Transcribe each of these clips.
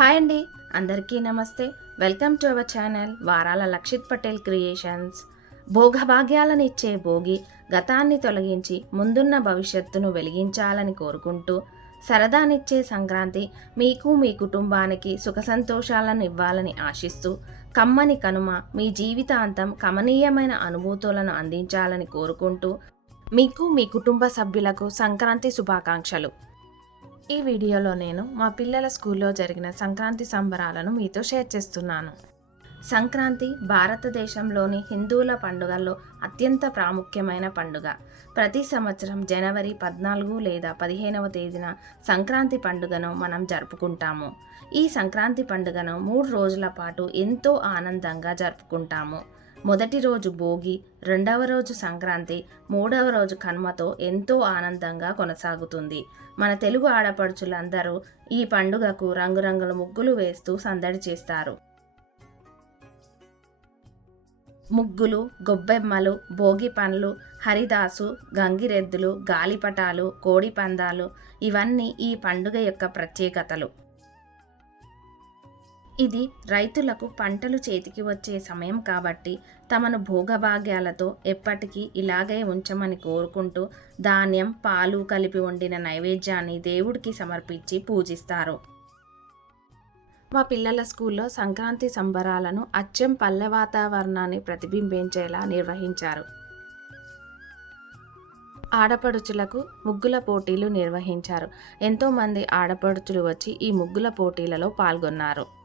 Hi అండి అందరికీ నమస్తే. వెల్కమ్ టు అవర్ ఛానల్ వారాల లక్షిత్ పటేల్ క్రియేషన్స్. భోగభాగ్యాలను ఇచ్చే భోగి గతాన్ని తొలగించి ముందున్న భవిష్యత్తును వెలిగించాలని కోరుకుంటూ సరదానిచ్చే సంక్రాంతి మీకు మీ కుటుంబానికి సుఖ సంతోషాలను ఇవ్వాలని ఆశిస్తూ కమ్మని కనుమ మీ జీవితాంతం కమనీయమైన అనుభూతులను అందించాలని కోరుకుంటూ మీకు మీ కుటుంబ సభ్యులకు సంక్రాంతి శుభాకాంక్షలు. ఈ వీడియోలో నేను మా పిల్లల స్కూల్లో జరిగిన సంక్రాంతి సంబరాలను మీతో షేర్ చేస్తున్నాను. సంక్రాంతి భారతదేశంలోని హిందువుల పండుగల్లో అత్యంత ప్రాముఖ్యమైన పండుగ. ప్రతి సంవత్సరం జనవరి పద్నాలుగు లేదా పదిహేనవ తేదీన సంక్రాంతి పండుగను మనం జరుపుకుంటాము. ఈ సంక్రాంతి పండుగను మూడు రోజుల పాటు ఎంతో ఆనందంగా జరుపుకుంటాము. మొదటి రోజు భోగి రెండవ రోజు సంక్రాంతి మూడవ రోజు కనుమతో ఎంతో ఆనందంగా కొనసాగుతుంది. మన తెలుగు ఆడపడుచులందరూ ఈ పండుగకు రంగురంగుల ముగ్గులు వేస్తూ సందడి చేస్తారు. ముగ్గులు గొబ్బెమ్మలు భోగి పండ్లు హరిదాసు గంగిరెద్దులు గాలిపటాలు కోడి పందాలు ఇవన్నీ ఈ పండుగ యొక్క ప్రత్యేకతలు. ఇది రైతులకు పంటలు చేతికి వచ్చే సమయం కాబట్టి తమను భోగభాగ్యాలతో ఎప్పటికీ ఇలాగే ఉంచమని కోరుకుంటూ ధాన్యం పాలు కలిపి వండిన నైవేద్యాన్ని దేవుడికి సమర్పించి పూజిస్తారు. మా పిల్లల స్కూల్లో సంక్రాంతి సంబరాలను అచ్చం పల్లె వాతావరణాన్ని ప్రతిబింబించేలా నిర్వహించారు. ఆడపడుచులకు ముగ్గుల పోటీలు నిర్వహించారు. ఎంతోమంది ఆడపడుచులు వచ్చి ఈ ముగ్గుల పోటీలలో పాల్గొన్నారు.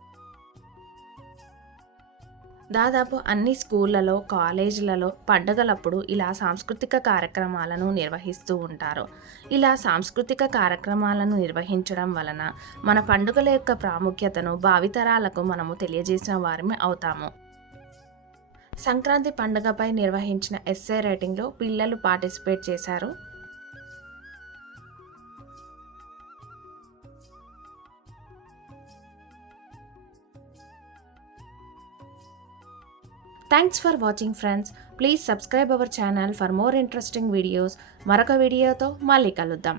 దాదాపు అన్ని స్కూళ్ళలో కాలేజీలలో పండుగలప్పుడు ఇలా సాంస్కృతిక కార్యక్రమాలను నిర్వహిస్తూ ఉంటారు. ఇలా సాంస్కృతిక కార్యక్రమాలను నిర్వహించడం వలన మన పండుగల యొక్క ప్రాముఖ్యతను భావితరాలకు మనము తెలియజేసిన వారమే అవుతాము. సంక్రాంతి పండుగపై నిర్వహించిన ఎస్ఏ రైటింగ్లో పిల్లలు పార్టిసిపేట్ చేశారు. Thanks for watching friends please subscribe our channel for more interesting videos మరొక వీడియోతో మళ్ళీ కలుద్దాం.